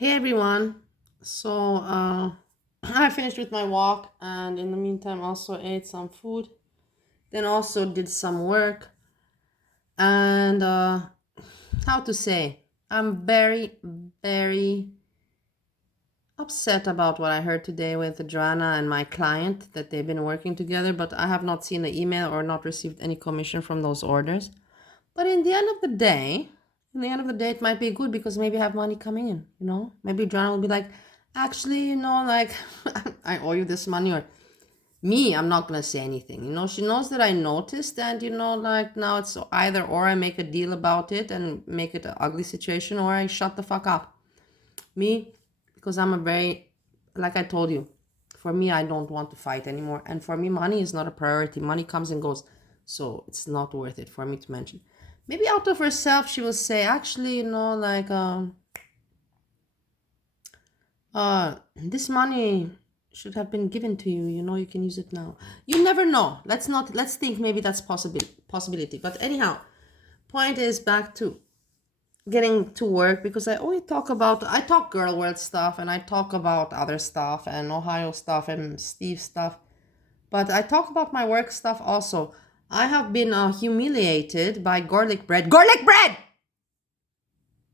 Hey everyone. So I finished with my walk and in the meantime also ate some food. Then also did some work and how to say I'm very upset about what I heard today with Joanna and my client that they've been working together, but I have not seen the email or not received any commission from those orders. But in the end of the day, it might be good because maybe I have money coming in, Maybe Joanna will be like, actually, like, I owe you this money. Or me, I'm not going to say anything. She knows that I noticed, and, like, now it's either or I make a deal about it and make it an ugly situation, or I shut the fuck up. Me, because I'm a very, like I told you, for me, I don't want to fight anymore. And for me, money is not a priority. Money comes and goes. So it's not worth it for me to mention. Maybe out of herself, she will say, actually, like, this money should have been given to you. You can use it now. You never know. Let's think maybe that's possibility. But anyhow, point is back to getting to work because I talk girl world stuff and I talk about other stuff and Ohio stuff and Steve stuff, but I talk about my work stuff also. I have been humiliated by garlic bread. Garlic bread!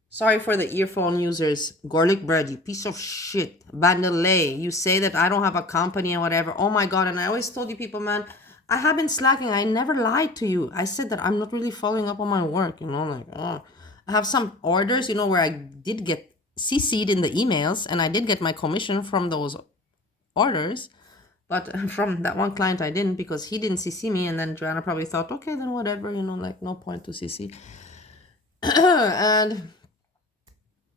Sorry for the earphone users. Garlic bread, you piece of shit. Bandelay. You say that I don't have a company and whatever. Oh my god, and I always told you people, man, I have been slacking. I never lied to you. I said that I'm not really following up on my work, like, I have some orders, where I did get CC'd in the emails and I did get my commission from those orders. But from that one client, I didn't because he didn't CC me. And then Joanna probably thought, okay, then whatever, like no point to CC. And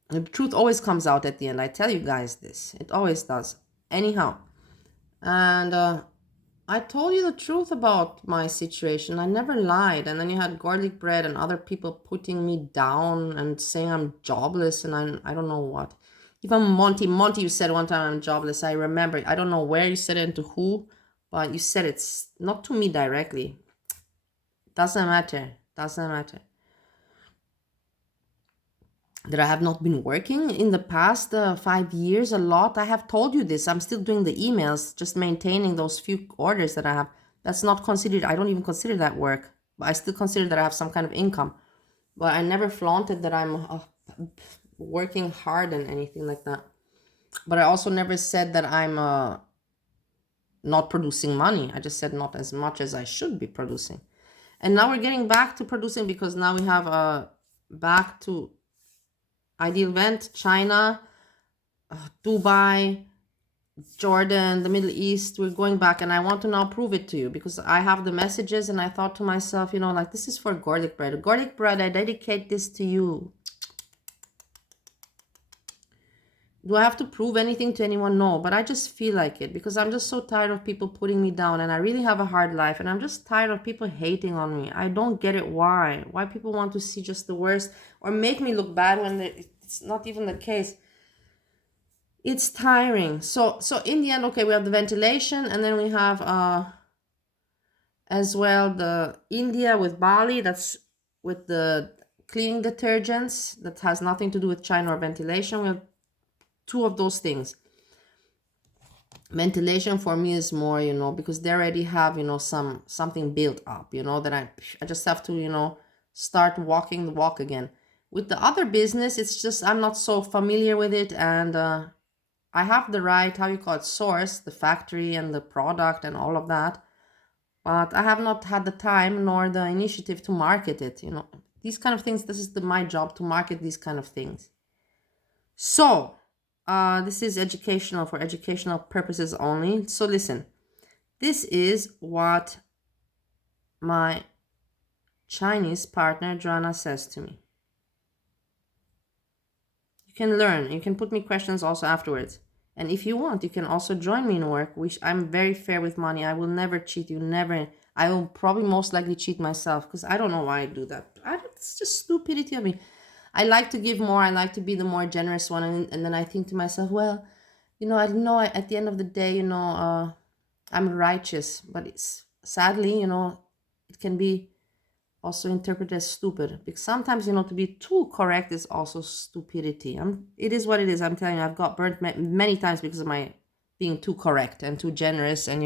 the truth always comes out at the end. I tell you guys this. It always does. Anyhow. And I told you the truth about my situation. I never lied. And then you had garlic bread and other people putting me down and saying I'm jobless and I don't know what. Even Monty, you said one time I'm jobless. I remember. I don't know where you said it and to who, but you said it's not to me directly. Doesn't matter. Doesn't matter. That I have not been working in the past 5 years a lot. I have told you this. I'm still doing the emails, just maintaining those few orders that I have. That's not considered, I don't even consider that work, but I still consider that I have some kind of income. But I never flaunted that I'm working hard and anything like that. But I also never said that I'm not producing money. I just said not as much as I should be producing. And now we're getting back to producing because now we have back to ideal event, China, Dubai, Jordan, the Middle East. We're going back, and I want to now prove it to you because I have the messages, and I thought to myself, like, this is for garlic bread. Garlic bread, I dedicate this to you. Do I have to prove anything to anyone? No, but I just feel like it because I'm just so tired of people putting me down, and I really have a hard life, and I'm just tired of people hating on me. I don't get it. Why people want to see just the worst or make me look bad when it's not even the case. It's tiring. So in the end, okay, we have the ventilation, and then we have as well the India with Bali. That's with the cleaning detergents. That has nothing to do with China or ventilation. We have two of those things. Ventilation for me is more, because they already have, something built up, that I just have to, start walking the walk again. With the other business, it's just I'm not so familiar with it, and I have the right, how you call it, source, the factory and the product and all of that, but I have not had the time nor the initiative to market it. These kind of things. This is my job to market these kind of things. So this is educational, for educational purposes only. So listen, this is what my Chinese partner Joanna says to me. You can learn. You can put me questions also afterwards. And if you want, you can also join me in work, which I'm very fair with money. I will never cheat you, never. I will probably most likely cheat myself because I don't know why I do that. It's just stupidity of me. I like to give more. I like to be the more generous one. And then I think to myself, well, I know at the end of the day, I'm righteous. But it's sadly, it can be also interpreted as stupid, because sometimes, to be too correct is also stupidity. It is what it is. I'm telling you, I've got burnt many times because of my being too correct and too generous, and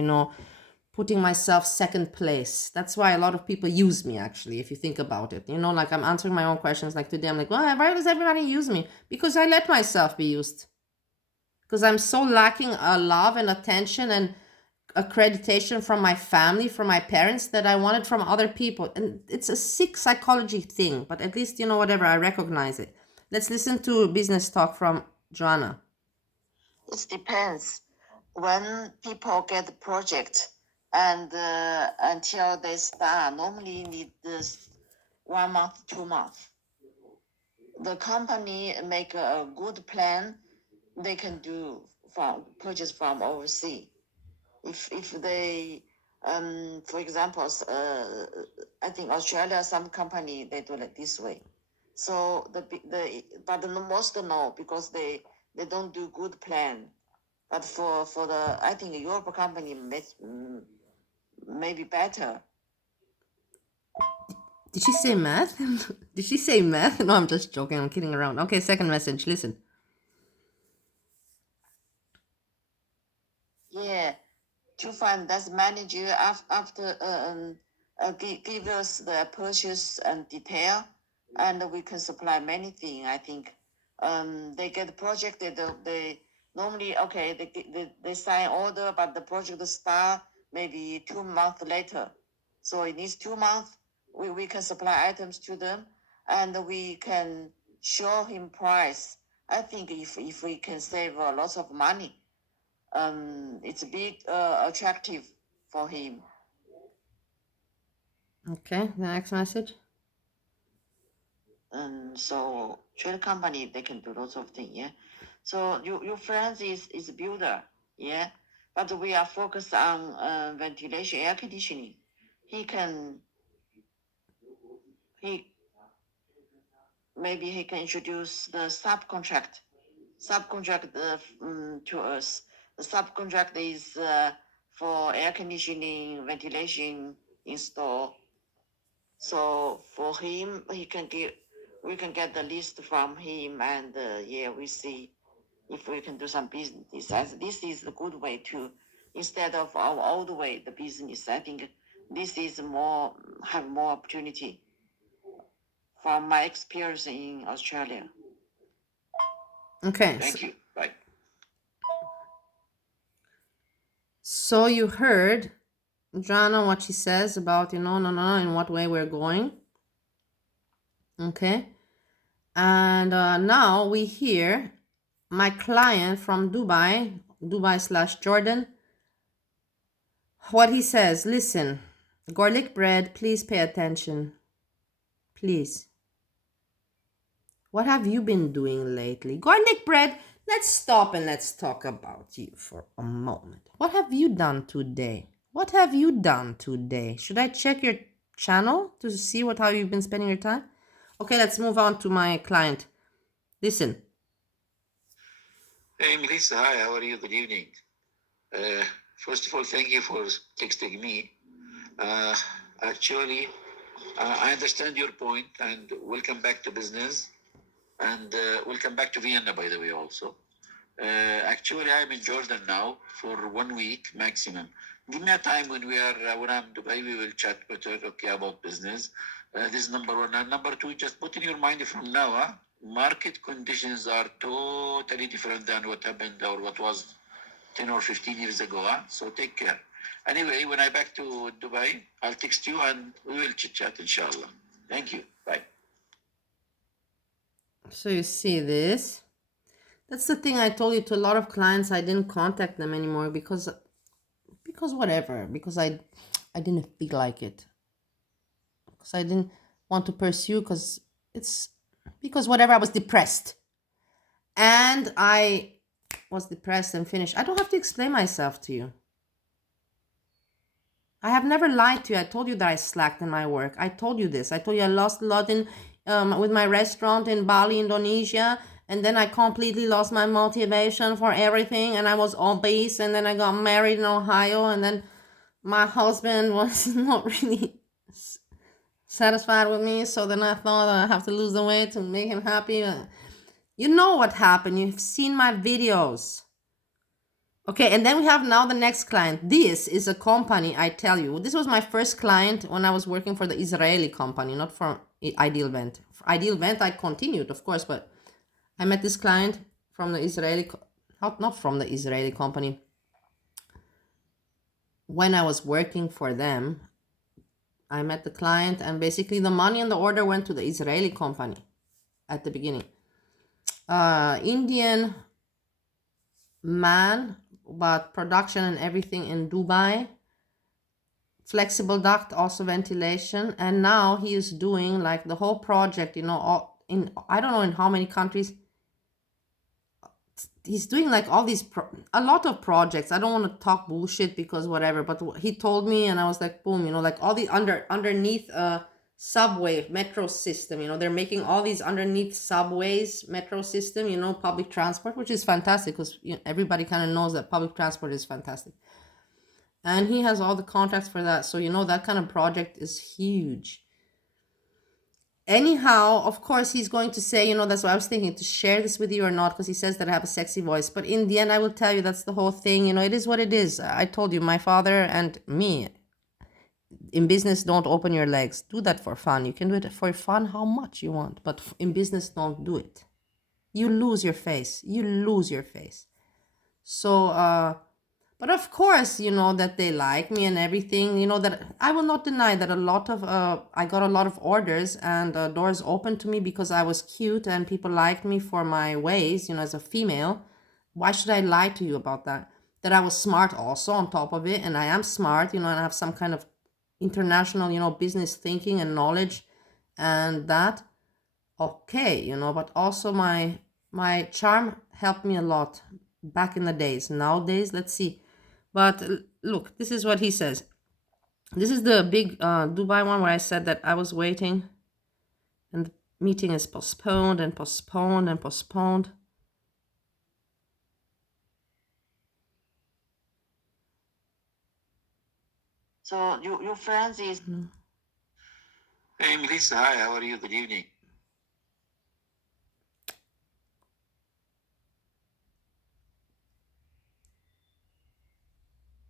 putting myself second place. That's why a lot of people use me, actually, if you think about it. Like, I'm answering my own questions. Like today, I'm like, well, why does everybody use me? Because I let myself be used. Because I'm so lacking love and attention and accreditation from my family, from my parents, that I wanted from other people. And it's a sick psychology thing, but at least, whatever, I recognize it. Let's listen to business talk from Joanna. It depends. When people get the project and until they start, normally need this 1 month, 2 months. The company make a good plan, they can do purchase from overseas. If they, for example, I think Australia, some company they do it this way. So but the most no, because they don't do good plan. But for the, I think Europe company may be better. Did she say math? Did she say math? No, I'm just joking. I'm kidding around. Okay, second message. Listen. Yeah, to find that manager after give us the purchase and detail, and we can supply many things. I think they get the project. They normally okay. They sign order, but the project start maybe 2 months later. So it needs 2 months. We can supply items to them, and we can show him price. I think if we can save lots of money, it's a big attractive for him. Okay, the next message. So trade company, they can do lots of things, yeah. So your friend is a builder, yeah, but we are focused on ventilation, air conditioning. He maybe he can introduce the subcontract to us. The subcontract is for air conditioning, ventilation install. So for him, we can get the list from him, and we see if we can do some business. As this is the good way to, instead of our old way, the business. I think this is have more opportunity from my experience in Australia. Okay. Thank you. Bye. So you heard Joanna what she says about, no, in what way we're going. Okay. And now we hear my client from Dubai/Jordan, what he says. Listen, garlic bread, please pay attention. Please. What have you been doing lately? Garlic bread, let's stop and let's talk about you for a moment. What have you done today? What have you done today? Should I check your channel to see how you've been spending your time? Okay, let's move on to my client. Listen. Hey, Melissa. Hi, how are you? Good evening. First of all, thank you for texting me. Actually, I understand your point, and welcome back to business, and welcome back to Vienna, by the way, also. Actually, I'm in Jordan now for 1 week maximum. Give me a time when when I'm in Dubai, we will chat better, okay, about business. This is number one. And number two, just put in your mind from now, market conditions are totally different than what happened or what was 10 or 15 years ago. So take care. Anyway, when I back to Dubai, I'll text you and we will chit chat, inshallah. Thank you. Bye. So you see this. That's the thing I told you, to a lot of clients. I didn't contact them anymore because whatever. Because I didn't feel like it. Because I didn't want to pursue. Because whatever. I was depressed. And I was depressed and finished. I don't have to explain myself to you. I have never lied to you. I told you that I slacked in my work. I told you this. I told you I lost a lot with my restaurant in Bali, Indonesia. And then I completely lost my motivation for everything. And I was obese. And then I got married in Ohio. And then my husband was not really satisfied with me. So then I thought I have to lose the weight to make him happy. You know what happened. You've seen my videos. Okay, and then we have now the next client. This is a company, I tell you. This was my first client when I was working for the Israeli company, not for Ideal Vent. For Ideal Vent, I continued, of course, but I met this client from the Israeli, not from the Israeli company. When I was working for them, I met the client, and basically the money and the order went to the Israeli company at the beginning. Indian man, but production and everything in Dubai. Flexible duct, also ventilation, and now he is doing like the whole project, all in, I don't know in how many countries. He's doing like all these a lot of projects. I don't want to talk bullshit because whatever, but he told me and I was like, boom, like all the underneath subway metro system, they're making all these underneath subways metro system, public transport, which is fantastic because everybody kind of knows that public transport is fantastic. And he has all the contacts for that. So, that kind of project is huge. Anyhow, of course, he's going to say, that's what I was thinking, to share this with you or not, because he says that I have a sexy voice. But in the end, I will tell you that's the whole thing. It is what it is. I told you, my father and me, in business, don't open your legs. Do that for fun. You can do it for fun how much you want. But in business, don't do it. You lose your face. You lose your face. So, but of course, that they like me and everything, that I will not deny that I got a lot of orders and doors open to me because I was cute and people liked me for my ways, as a female. Why should I lie to you about that? That I was smart also on top of it. And I am smart, and I have some kind of international, business thinking and knowledge and that. Okay, but also my charm helped me a lot back in the days. Nowadays, let's see. But look, this is what he says. This is the big Dubai one where I said that I was waiting and the meeting is postponed and postponed and postponed. So your friends is Hey, Melissa, hi, how are you? Good evening.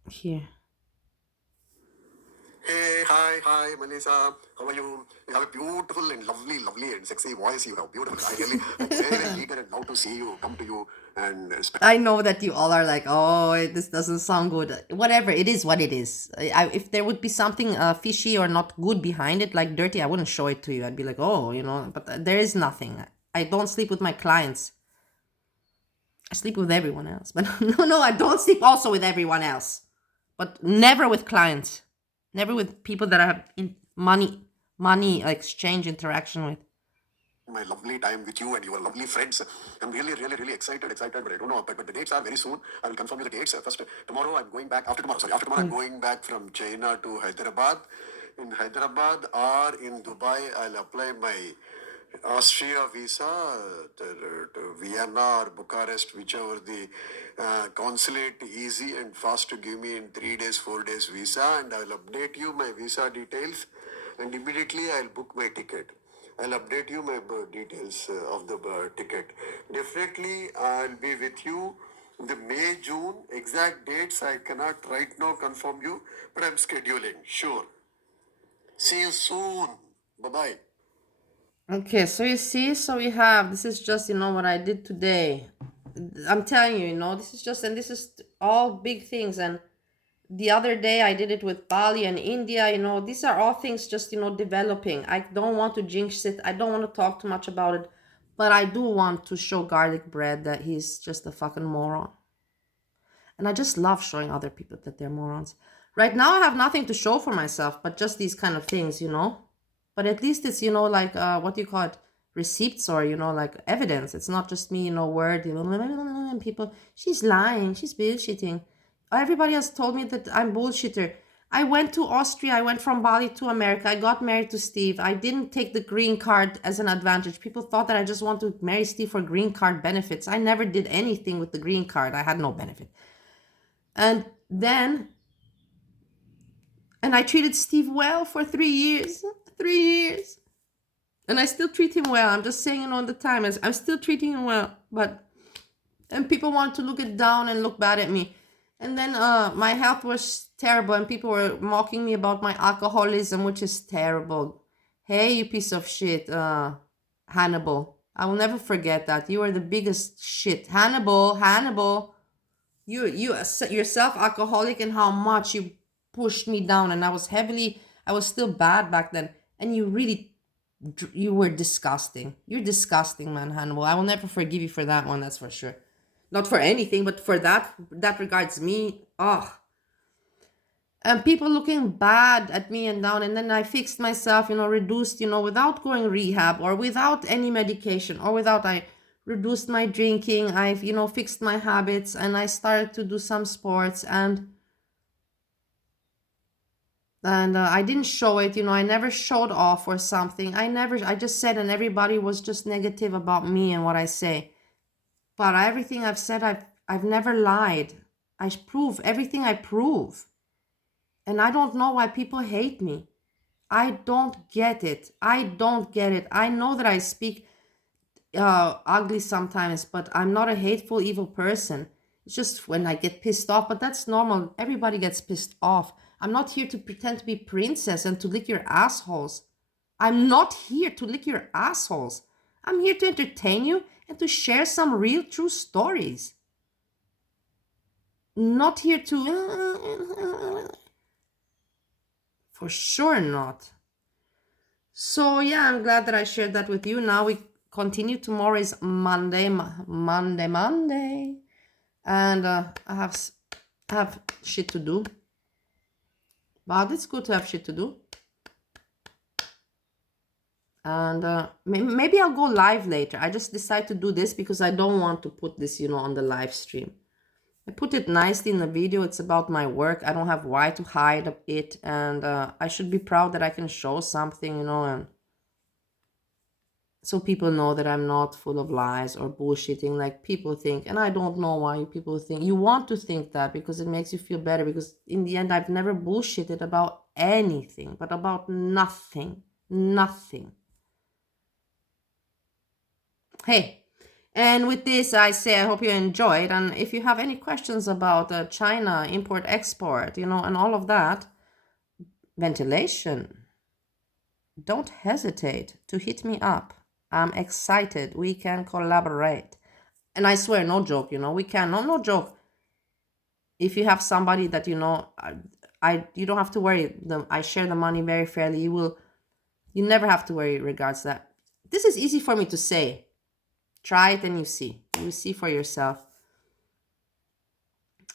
Here. Hey, hi, Melissa. How are you? You have a beautiful and lovely and sexy voice. You have beautiful. I'm very eager and now to see you, come to you, and I know that you all are like, oh, this doesn't sound good. Whatever, it is what it is. If there would be something fishy or not good behind it, like dirty, I wouldn't show it to you. I'd be like, oh, but there is nothing. I don't sleep with my clients. I sleep with everyone else. But no, I don't sleep also with everyone else. But never with clients. Never with people that I have money exchange interaction with. my lovely time with you and your lovely friends. I'm really excited, but I don't know. But the dates are very soon. I will confirm you the dates. First, tomorrow I'm going back. After tomorrow I'm going back from China to Hyderabad. In Hyderabad or in Dubai, I'll apply my Austria visa to Vienna or Bucharest, whichever the consulate easy and fast to give me in 3 days, 4 days visa, and I'll update you my visa details, and immediately I'll book my ticket. I'll update you my details of the ticket. Definitely, I'll be with you the May, June. Exact dates I cannot right now confirm you, but I'm scheduling. Sure. See you soon. Bye-bye. Okay, so you see, this is just, what I did today. I'm telling you, this is just, and this is all big things. And the other day I did it with Bali and India, these are all things just, developing. I don't want to jinx it. I don't want to talk too much about it, but I do want to show Garlic Bread that he's just a fucking moron. And I just love showing other people that they're morons. Right now I have nothing to show for myself, but just these kind of things, But at least it's, like, what do you call it? Receipts or, like evidence. It's not just me, word, and people, she's lying, she's bullshitting. Everybody has told me that I'm bullshitter. I went to Austria. I went from Bali to America. I got married to Steve. I didn't take the green card as an advantage. People thought that I just want to marry Steve for green card benefits. I never did anything with the green card. I had no benefit. And I treated Steve well for 3 years. 3 years. And I still treat him well. I'm just saying it all the time. I'm still treating him well. And people want to look it down and look bad at me. And then my health was terrible, and people were mocking me about my alcoholism, which is terrible. Hey, you piece of shit, Hannibal. I will never forget that. You are the biggest shit. Hannibal. You yourself alcoholic, and how much you pushed me down, and I was still bad back then. And you were disgusting. You're disgusting, man, Hannibal. I will never forgive you for that one, that's for sure. Not for anything, but for that regards me. Oh. And people looking bad at me and down. And then I fixed myself, reduced, without going rehab or without any medication or I reduced my drinking. I've, fixed my habits, and I started to do some sports, and I didn't show it, I never showed off or something. I just said, and everybody was just negative about me and what I say. But everything I've said, I've never lied. I prove everything I prove. And I don't know why people hate me. I don't get it. I know that I speak ugly sometimes, but I'm not a hateful, evil person. It's just when I get pissed off, but that's normal. Everybody gets pissed off. I'm not here to pretend to be princess and to lick your assholes. I'm not here to lick your assholes. I'm here to entertain you and to share some real, true stories. Not here to... For sure not. So yeah, I'm glad that I shared that with you. Now we continue. Tomorrow is Monday. And I have shit to do. But it's good to have shit to do. And maybe I'll go live later. I just decided to do this because I don't want to put this, on the live stream. I put it nicely in the video. It's about my work. I don't have why to hide it. And I should be proud that I can show something, and so people know that I'm not full of lies or bullshitting like people think. And I don't know why people think. You want to think that because it makes you feel better. Because in the end, I've never bullshitted about anything, but about nothing. Nothing. Hey, and with this, I say I hope you enjoyed. And if you have any questions about China, import, export, and all of that, ventilation, don't hesitate to hit me up. I'm excited. We can collaborate. And I swear, no joke, we can. No joke. If you have somebody that, you don't have to worry. I share the money very fairly. You never have to worry regards that. This is easy for me to say. Try it and you see. You see for yourself.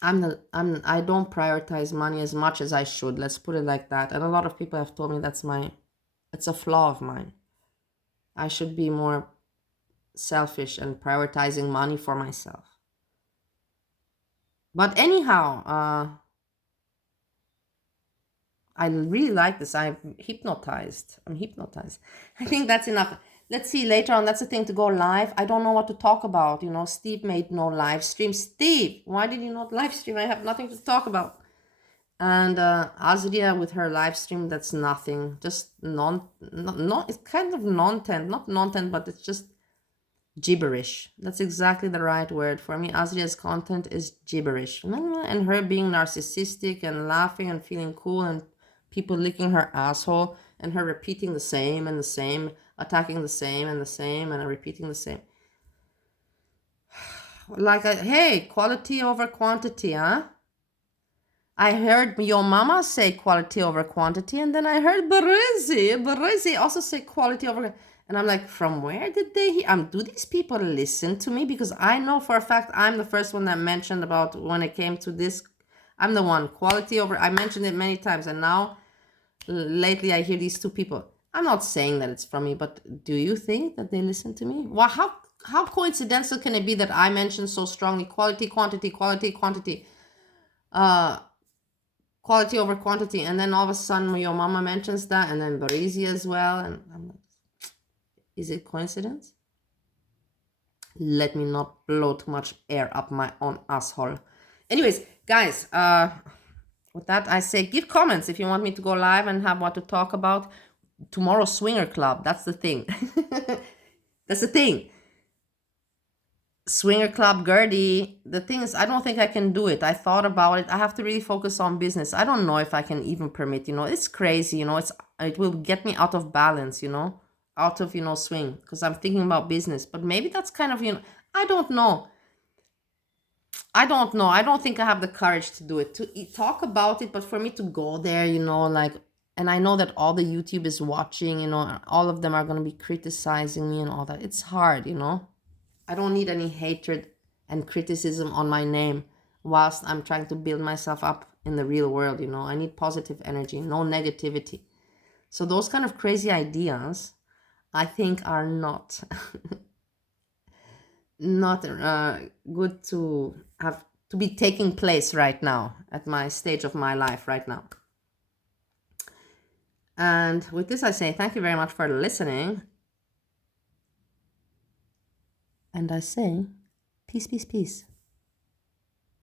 I don't prioritize money as much as I should. Let's put it like that. And a lot of people have told me it's a flaw of mine. I should be more selfish and prioritizing money for myself. But anyhow, I really like this. I'm hypnotized. I think that's enough. Let's see later on. That's the thing, to go live. I don't know what to talk about. Steve made no live stream. Steve, why did you not live stream? I have nothing to talk about. And Azria with her live stream, that's nothing. Just it's kind of non-tent. Not non-tent, but it's just gibberish. That's exactly the right word for me. Azria's content is gibberish. And her being narcissistic and laughing and feeling cool and people licking her asshole and her repeating the same and the same, attacking the same and the same and repeating the same. Hey, quality over quantity, huh? I heard your mama say quality over quantity, and then I heard Breezy also say quality over. And I'm like, from where did they hear? Do these people listen to me? Because I know for a fact I'm the first one that mentioned about when it came to this. I'm the one, quality over. I mentioned it many times, and now lately I hear these two people. I'm not saying that it's from me, but do you think that they listen to me? Well, how coincidental can it be that I mentioned so strongly quality, quantity, quality, quantity? Quality over quantity, and then all of a sudden your mama mentions that, and then Breezy as well, and I'm like, is it coincidence? Let me not blow too much air up my own asshole. Anyways, guys, with that I say give comments if you want me to go live and have what to talk about. tomorrow swinger club. That's the thing. That's the thing. Swinger club, Gertie. The thing is, I don't think I can do it. I thought about it. I have to really focus on business. I don't know if I can even permit, it's crazy, it will get me out of balance, out of, swing, because I'm thinking about business. But maybe that's kind of, I don't know. I don't know. I don't think I have the courage to do it, to talk about it, but for me to go there, like, and I know that all the YouTube is watching, and all of them are going to be criticizing me and all that. It's hard, I don't need any hatred and criticism on my name whilst I'm trying to build myself up in the real world, I need positive energy, no negativity. So those kind of crazy ideas, I think, are not not good to have to be taking place right now at my stage of my life right now. And with this, I say thank you very much for listening. And I say peace, peace, peace.